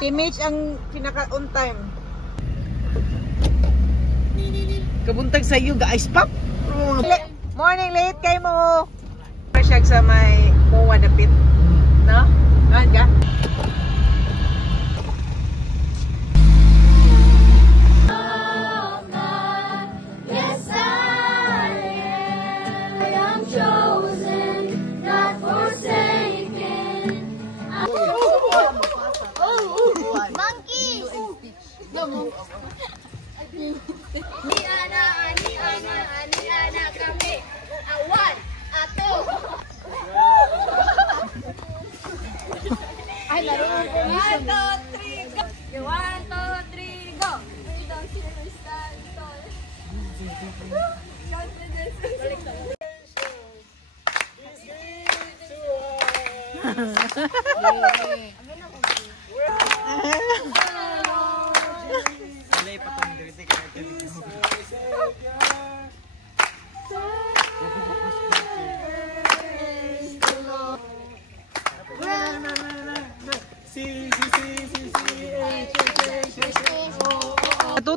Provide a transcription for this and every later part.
Timage ang pinaka on time. Kabuntag sa iyo, guys, pop. Morning late kay mo. Siya sa may Moa dapit. No? Gaan ka?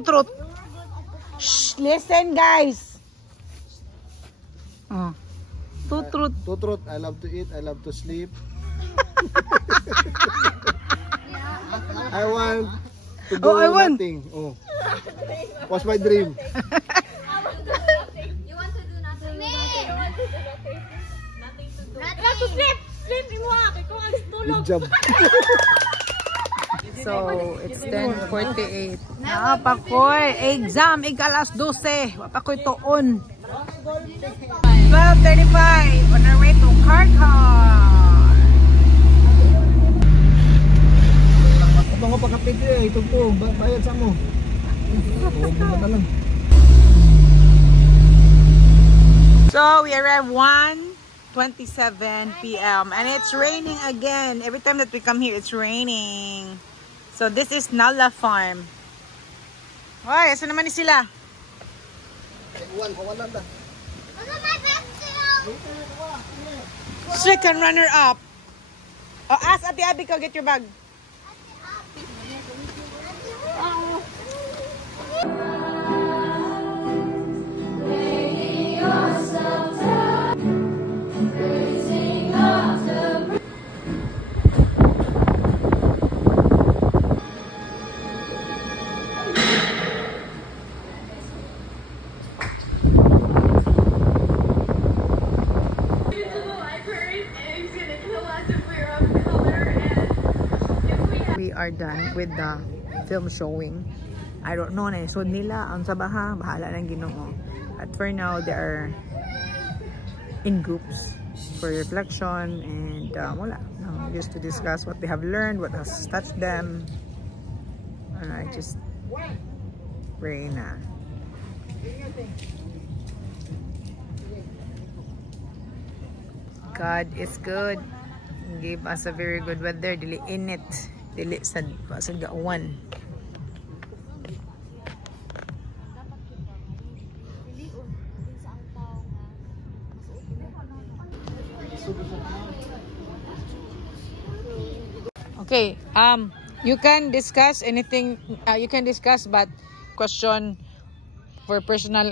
Truth. Shh, listen guys. Truth. Truth. I love to eat. I love to sleep. I want to do nothing. Oh. What's my dream? You want to do nothing? Me! You want to do nothing? Nothing to do. Not to sleep! Sleep mo ako! Ikaw ang tulog! Good job. So, it's 10:48. Naapakoy. Exam, ikalas 12. Wapakoy toon. 12:35. On our way to Karkar. Ito nga pagkapit eh. Ito po. Bayad sa mo. So, we arrived 1:27 p.m. and it's raining again. Every time that we come here, it's raining. So, this is Nala Farm. Hoy, asa naman ni sila? Second runner-up. Oh, ask Ate Abby, go get your bag. Are done with the film showing. I don't know na isod nila ang sabaha, bahala ng Ginoo. But for now, they are in groups for reflection and wala. Just to discuss what they have learned, what has touched them. I just pray na. God is good. He gave us a very good weather. Dili init. Dili sa gauwan. Okay, you can discuss anything, you can discuss, but question for personal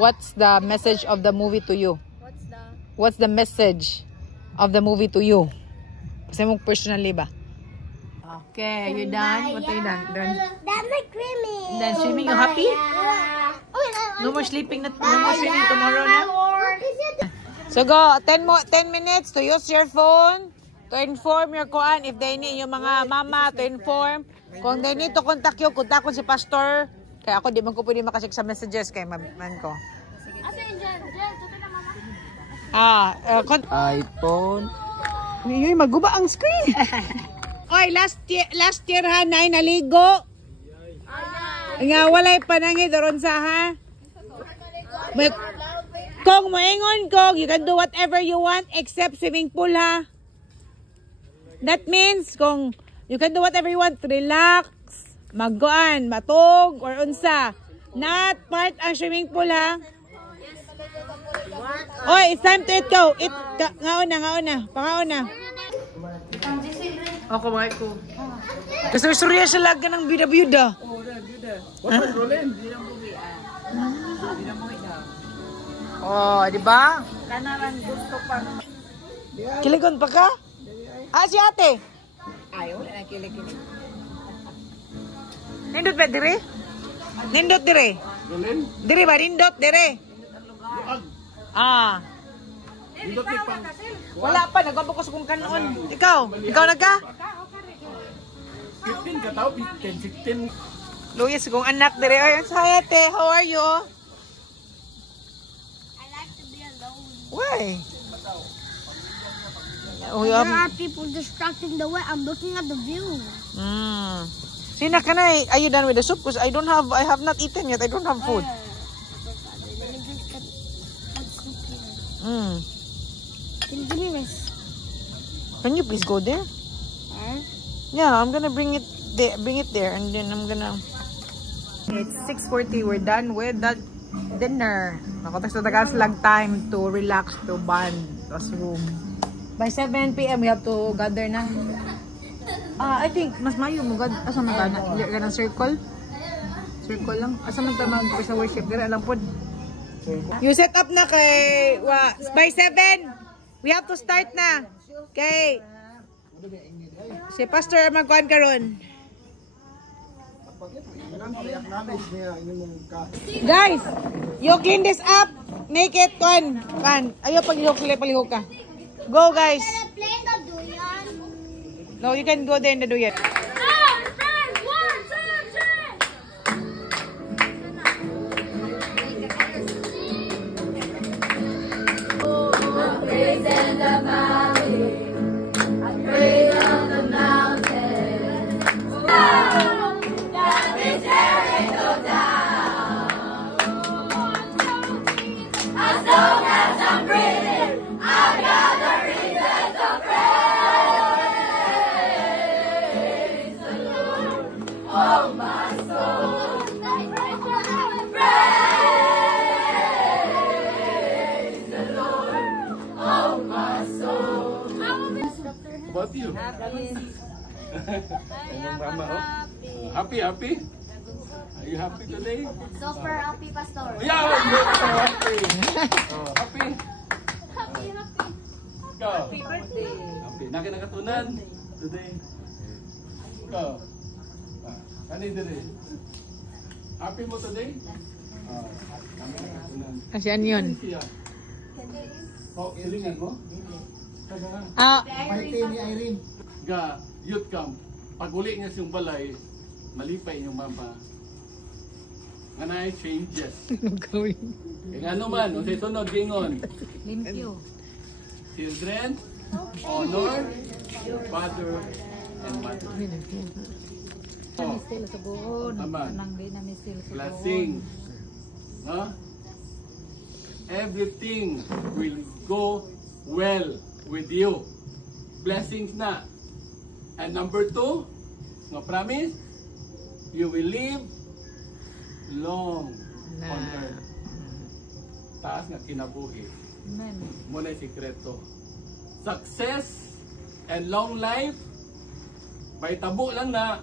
what's the message of the movie to you? What's the message of the movie to you? Kasi mo personally ba? Okay, you done? What are you done? That's like swimming. Done swimming? You happy? No more sleeping. No more swimming tomorrow na? So go, 10 minutes to use your phone to inform your kuan if they need yung mga mama to inform. Kung they need to contact you, contact ko si pastor. Kaya ako di man ko pwede makasik sa messages kay man ko. iPhone. Uy, maguba ang screen. Oy, last year ha, nay naligo. Nga walay panangin doon sa ha. Kung moingon ko, you can do whatever you want except swimming pool ha. That means kung you can do whatever you want, relax, maggoan, matog or unsa. Not part ang swimming pool ha. Oy, it's time to eat go. Eat ngaon na. Pangaon na. Ako kumain ko. Kasi surya siya laga ng bida-bida. Oh, dah, dah. What's rolling? Oh, di ba? Kanaran gusto pa. Kiligon pa ka? Ah, si ate. Ayaw, wala na kilig-kilig. Nindot ba dire? Nindot dire? Rolling? Dire ba? Nindot dire? Ah. Dito tipang. Wala pa, nagpapokus kong kanon. Ikaw? Ikaw nagka? 15 ka tao, 10, 16. Luis, kong anak dire. Ay, hi ate, how are you? I like to be alone. Why? Oh, There are people distracting the way. I'm looking at the view. Sina ka na, are you done with the soup? Because I have not eaten yet. I don't have food. Let me just get soup here. Can you give me this? Can you please go there? Huh? Yeah, I'm gonna bring it there, and then I'm gonna. It's 6:40. We're done with that dinner. Nakotas na tagas lang time to relax, to bond, as room. By 7 p.m. we have to gather na. I think mas mayo mo asa man ka na ng circle. Circle lang. Asa man ta mag sa worship dira lang pod. You set up na kay by 7. We have to start na. Okay. Si Pastor magkuhan karon. Guys, you clean this up. Make it kan. Ayo palihok ka. Go guys. Play the duyan. No, you can go there in the duyan. About you? Happy, happy? Are you happy today? Super happy, Pastor. Yeah, you're so happy. Oh, happy? Happy. Go. Happy birthday. Happy. Nakatunan today. Go. Kani today? Happy mo today? Asian yun. Oh, silingan mo? Ga, youth camp. Pag uli nga siyang balay, malipay yung mama. Nga na changes. Kaya ano man, kung sa tunod, gingon. Limpyo. Children, honor, father and mother. Namistil sa buhon. Aman. Nang di namistil sa buhon. Blessing. No? Everything will go well with you. Blessings na. And number 2, nga promise, you will live long on earth. Taas nga kinabuhi. Amen. Muna yung sikreto. Success and long life, may tabo lang na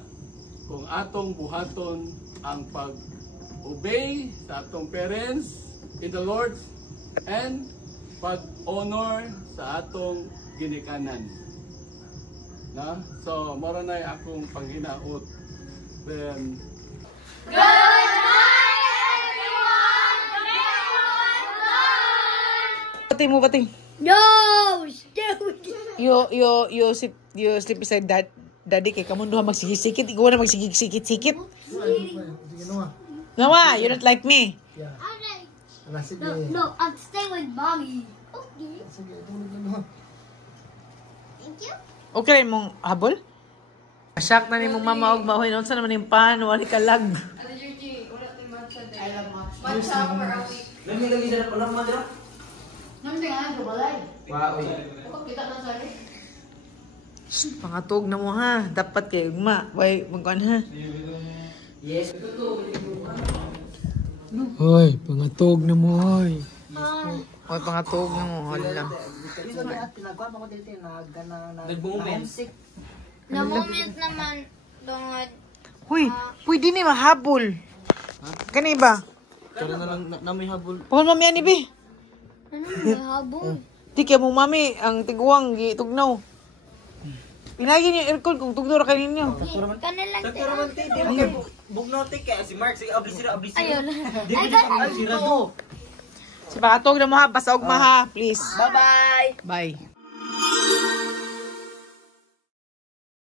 kung atong buhaton ang pag-obey sa atong parents in the Lord and pag-honor sa atong ginikanan. Na? So, mora na akong panghinaot. Then, Pati mo, pati. No, stupid. You sleep beside daddy kay kamo duha magsigit-sikit. Ikaw na magsigit-sikit. Nawa, you don't like me. No, I'm staying with mommy. Okay. Thank you. Okay rin mong habol? Asak na ni mong mama og mahoy. Noon sa naman yung pan, wali ka lag. Pangatog na mo ha. Dapat kay ugma. Way, magkuhan ha. Yes. Hoy, pangatog na mo hoy. Hoy, pangatog na mo. Hala. Nagbungumeng. Na-moment naman tungod. Huy, pwede ni mahabol. Kani ba? Kaya na lang na may habol. Pahon mami ani be. Ano may habol? Di kaya mong mami ang tiguang gitugnaw. Pinagi niyo aircon kung tugnaw ra kay ninyo. Kanilang Sakto naman te, di mo kay bugnote kay si Mark sige abli sira. Ayun. Di mo na sira do. Si pakatog na mo ha, basta og maha, please. Bye-bye. Bye.